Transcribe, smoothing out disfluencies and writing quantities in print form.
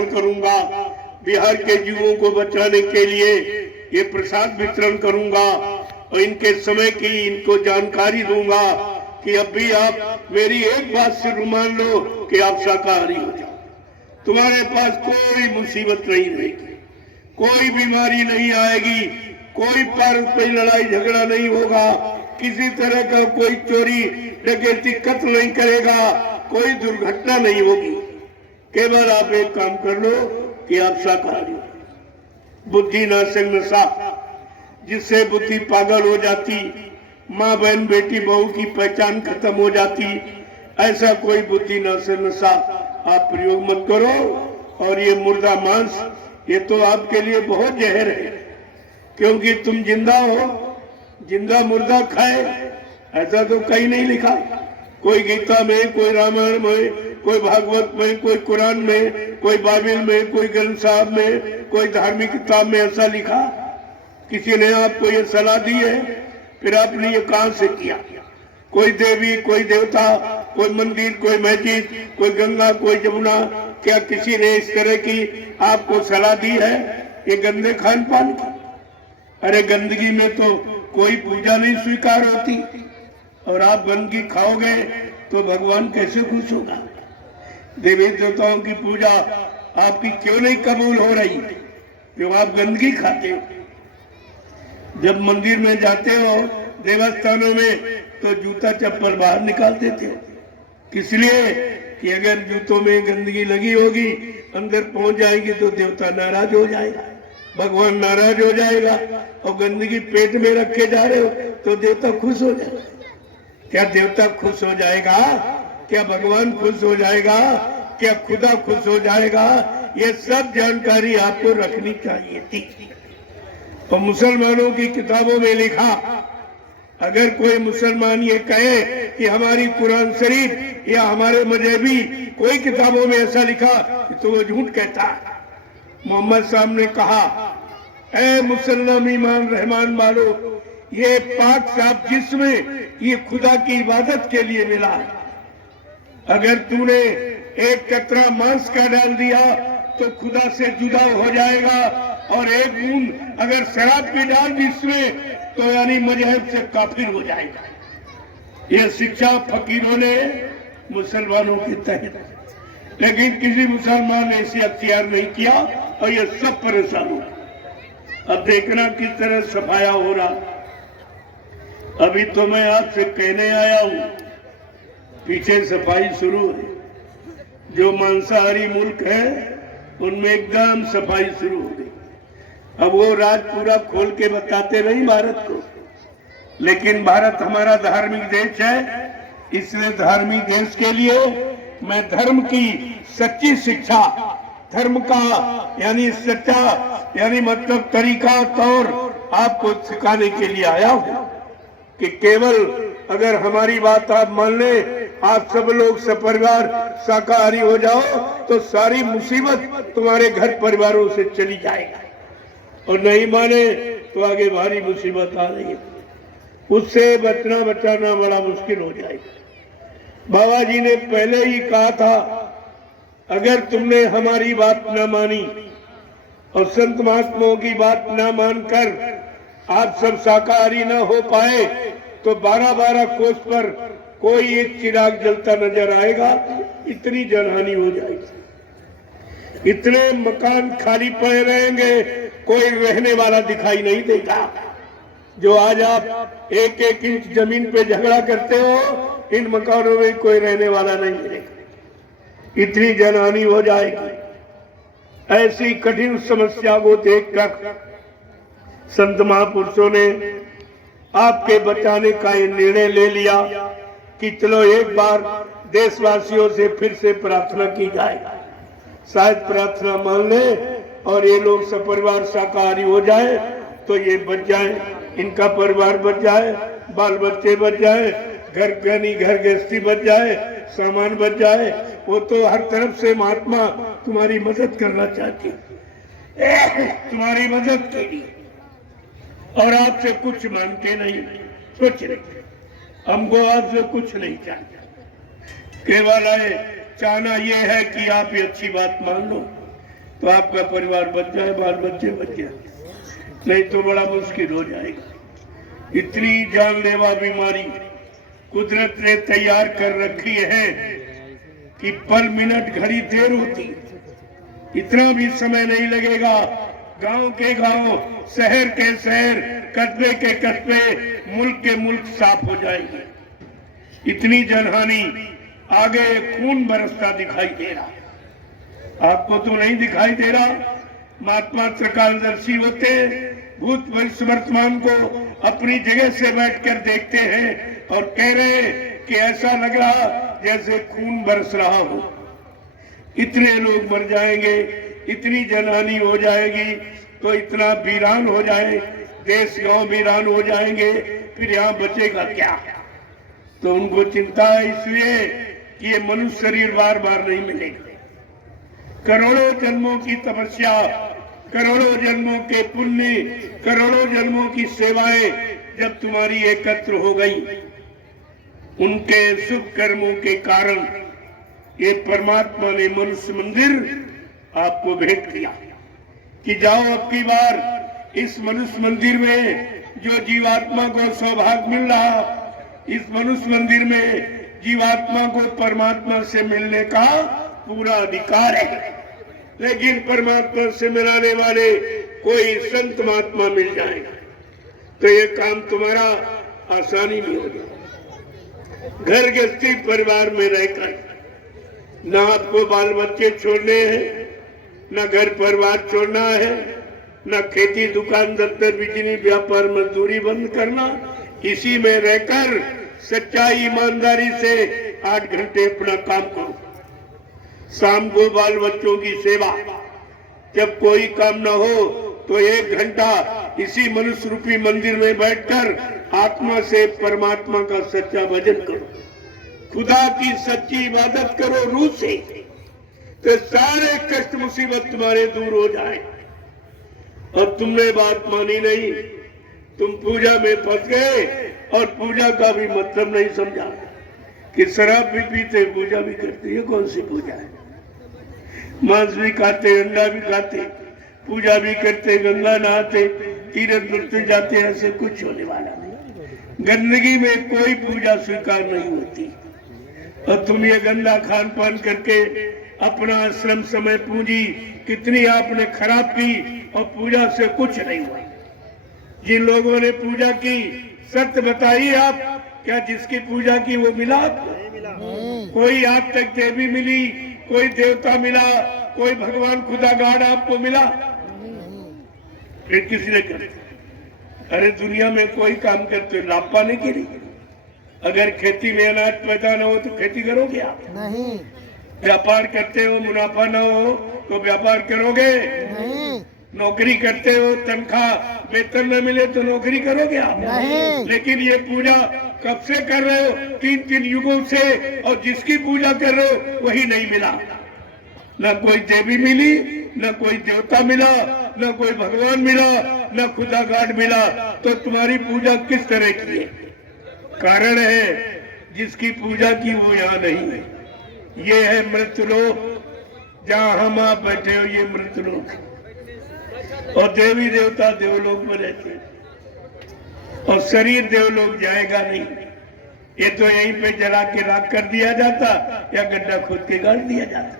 अर्पण करूंगा। बिहार के जीवों को बचाने के लिए ये प्रसाद वितरण करूंगा और इनके समय की इनको जानकारी दूंगा कि अब भी आप मेरी एक बात से मान लो कि आप शाकाहारी हो जाओ। तुम्हारे पास कोई मुसीबत नहीं रहेगी, कोई बीमारी नहीं आएगी, कोई पारस्परिक लड़ाई झगड़ा नहीं होगा, किसी तरह का कोई चोरी डकैती कत्ल नहीं करेगा, कोई दुर्घटना नहीं होगी। केवल आप एक काम कर लो कि आप शाकाहारी हो। बुद्धि नाशक नशा जिससे बुद्धि पागल हो जाती, माँ बहन बेटी बहू की पहचान खत्म हो जाती, ऐसा कोई बुद्धि नाशक नशा आप प्रयोग मत करो। और ये मुर्दा मांस ये तो आपके लिए बहुत जहर है, क्योंकि तुम जिंदा हो, जिंदा मुर्दा खाए ऐसा तो कहीं नहीं लिखा। कोई गीता में, कोई रामायण में, कोई भागवत में, कोई कुरान में, कोई बाइबल में, कोई ग्रंथ साहब में, कोई धार्मिक किताब में ऐसा लिखा? किसी ने आपको ये सलाह दी है? फिर आपने ये कहां से किया? कोई देवी, कोई देवता, कोई मंदिर, कोई मस्जिद, कोई गंगा, कोई जमुना, क्या किसी ने इस तरह की आपको सलाह दी है? ये गंदे खान पान की। अरे गंदगी में तो कोई पूजा नहीं स्वीकार होती, और आप गंदगी खाओगे तो भगवान कैसे खुश होगा? देवी देवताओं की पूजा आपकी क्यों नहीं कबूल हो रही? क्यों आप गंदगी खाते हो? जब मंदिर में जाते हो, देवस्थानों में, तो जूता चप्पल बाहर निकाल देते हो। किस लिए? कि अगर जूतों में गंदगी लगी होगी, अंदर पहुंच जाएगी तो देवता नाराज हो जाएगा, भगवान नाराज हो जाएगा। और गंदगी पेट में रखे जा रहे हो तो देवता खुश हो जाएगा। क्या देवता खुश हो जाएगा? क्या भगवान खुश हो जाएगा? क्या खुदा खुश हो जाएगा? ये सब जानकारी आपको रखनी चाहिए थी। तो मुसलमानों की किताबों में लिखा, अगर कोई मुसलमान ये कहे कि हमारी कुरान शरीफ या हमारे मजहबी कोई किताबों में ऐसा लिखा, तो वो झूठ कहता है। मोहम्मद साहब ने कहा, ऐ मुसलमान ईमान रहमान वालो, ये पाक साफ जिस्म ये खुदा की इबादत के लिए मिला है। अगर तूने एक कतरा मांस का डाल दिया तो खुदा से जुदा हो जाएगा, और एक बूंद अगर शराब की डाल दी इसमें तो यानी मजहब से काफिर हो जाएगा। ये शिक्षा फकीरों ने मुसलमानों के तहत, लेकिन किसी मुसलमान ने इसे अख्तियार नहीं किया और ये सब परेशान हो। अब देखना किस तरह सफाया हो रहा। अभी तो मैं आपसे कहने आया हूं, पीछे सफाई शुरू है। जो मांसाहारी मुल्क है उनमें एकदम सफाई शुरू हो गई। अब वो राज पूरा खोल के बताते नहीं भारत को, लेकिन भारत हमारा धार्मिक देश है। इसलिए धार्मिक देश के लिए मैं धर्म की सच्ची शिक्षा, धर्म का यानी सच्चा यानी मतलब तरीका तौर आपको सिखाने के लिए आया हूं कि केवल अगर हमारी बात आप मान लें, आप सब लोग सपरिवार शाकाहारी हो जाओ तो सारी मुसीबत तुम्हारे घर परिवारों से चली जाएगी, और नहीं माने तो आगे भारी मुसीबत आ रही है, उससे बचना बचाना बड़ा मुश्किल हो जाएगा। बाबा जी ने पहले ही कहा था, अगर तुमने हमारी बात न मानी और संत महात्माओं की बात न मानकर आप सब शाकाहारी न हो पाए तो 12-12 कोस पर कोई एक चिराग जलता नजर आएगा, इतनी जनहानि हो जाएगी, इतने मकान खाली पड़े रहेंगे, कोई रहने वाला दिखाई नहीं देगा। जो आज आप 1-1 इंच जमीन पे झगड़ा करते हो, इन मकानों में कोई रहने वाला नहीं मिलेगा, इतनी जनहानि हो जाएगी। ऐसी कठिन समस्या को देखकर संत महापुरुषों ने आपके बचाने का ये निर्णय ले लिया कि चलो एक बार देशवासियों से फिर से प्रार्थना की जाए, शायद प्रार्थना मान ले और ये लोग सपरिवार शाकाहारी हो जाए तो ये बच जाए, इनका परिवार बच जाए, बाल बच्चे बच जाए, घर गृहस्थी बच जाए, सामान बच जाए। वो तो हर तरफ से महात्मा तुम्हारी मदद करना चाहती, तुम्हारी मदद के लिए, और आपसे कुछ मांगते नहीं, कुछ नहीं, हमको आपसे कुछ नहीं चाहिए। केवल चाहना ये है कि आप ये अच्छी बात मान लो तो आपका परिवार बच जाए, बाल बच्चे बच जाए, नहीं तो बड़ा मुश्किल हो जाएगा। इतनी जानलेवा बीमारी कुदरत ने तैयार कर रखी है कि पल मिनट घड़ी देर होती, इतना भी समय नहीं लगेगा। गांव के गांव, शहर के शहर, कस्बे के कस्बे, मुल्क के मुल्क साफ हो जाएंगे। इतनी जनहानि, आगे खून बरसता दिखाई दे रहा। आपको तो नहीं दिखाई दे रहा। महात्मा त्रिकालदर्शी होते, भूत भविष्य वर्तमान को अपनी जगह से बैठकर देखते हैं और कह रहे कि ऐसा लग रहा जैसे खून बरस रहा हो। इतने लोग मर जाएंगे, इतनी जनहानि हो जाएगी, तो इतना वीरान हो जाए, देश गांव वीरान हो जाएंगे, फिर यहाँ बचेगा क्या? तो उनको चिंता है इसलिए कि ये मनुष्य शरीर बार बार नहीं मिलेगा। करोड़ों जन्मों की तपस्या, करोड़ों जन्मों के पुण्य, करोड़ों जन्मों की सेवाएं जब तुम्हारी एकत्र हो गई, उनके शुभ कर्मों के कारण ये परमात्मा ने मनुष्य मंदिर आपको भेंट किया कि जाओ अब की बार इस मनुष्य मंदिर में जो जीवात्मा को सौभाग्य मिल रहा, इस मनुष्य मंदिर में जीवात्मा को परमात्मा से मिलने का पूरा अधिकार है। लेकिन परमात्मा से मिलाने वाले कोई संत महात्मा मिल जाएगा तो ये काम तुम्हारा आसानी में हो जाएगा। घर गृहस्थी परिवार में रहकर ना आपको बाल बच्चे छोड़ने हैं, न घर परिवार छोड़ना है, न खेती दुकान दफ्तर बिजली व्यापार मजदूरी बंद करना। इसी में रहकर सच्चाई ईमानदारी से 8 घंटे अपना काम करो। शाम को बाल बच्चों की सेवा, जब कोई काम न हो तो 1 घंटा इसी मनुष्य रूपी मंदिर में बैठकर आत्मा से परमात्मा का सच्चा भजन करो, खुदा की सच्ची इबादत करो रूह से, तो सारे कष्ट मुसीबत तुम्हारे दूर हो जाए। और तुमने बात मानी नहीं, तुम पूजा में फंस गए और पूजा का भी मतलब नहीं समझा कि शराब भी पीते पूजा भी करते। ये कौन सी पूजा है? मांस भी खाते, अंडा भी खाते, पूजा भी करते, गंगा नहाते, तीर्थ मृत्यु जाते, ऐसे कुछ होने वाला नहीं। गंदगी में कोई पूजा स्वीकार नहीं होती। और तुम ये गंदा खान पान करके अपना श्रम समय पूंजी कितनी आपने खराब की और पूजा से कुछ नहीं हुआ। जिन लोगों ने पूजा की सत्य बताइए आप, क्या जिसकी पूजा की वो मिला आपको? कोई आज तक देवी मिली, कोई देवता मिला, कोई भगवान खुदा गाड़ आपको मिला? फिर किसी ने कर? अरे दुनिया में कोई काम करते लाभ पाने के लिए। अगर खेती में अनाज पैदा न हो तो खेती करोगे आप? नहीं। व्यापार करते हो, मुनाफा न हो तो व्यापार करोगे? नहीं। नौकरी करते हो, तनख्वाह वेतन न मिले तो नौकरी करोगे आप? नहीं। लेकिन ये पूजा कब से कर रहे हो? 3 युगों से, और जिसकी पूजा कर रहे हो वही नहीं मिला। न कोई देवी मिली, न कोई देवता मिला, न कोई भगवान मिला, न खुदा गाड मिला, तो तुम्हारी पूजा किस तरह की है? कारण है जिसकी पूजा की वो यहाँ नहीं है। ये है मृतलोक, जहाँ हम आप बैठे हो, ये मृतलोक। और देवी देवता देवलोक में रहते हैं और शरीर देवलोक जाएगा नहीं। ये तो यहीं पे जला के राख कर दिया जाता या गड्ढा खोद के गाड़ दिया जाता।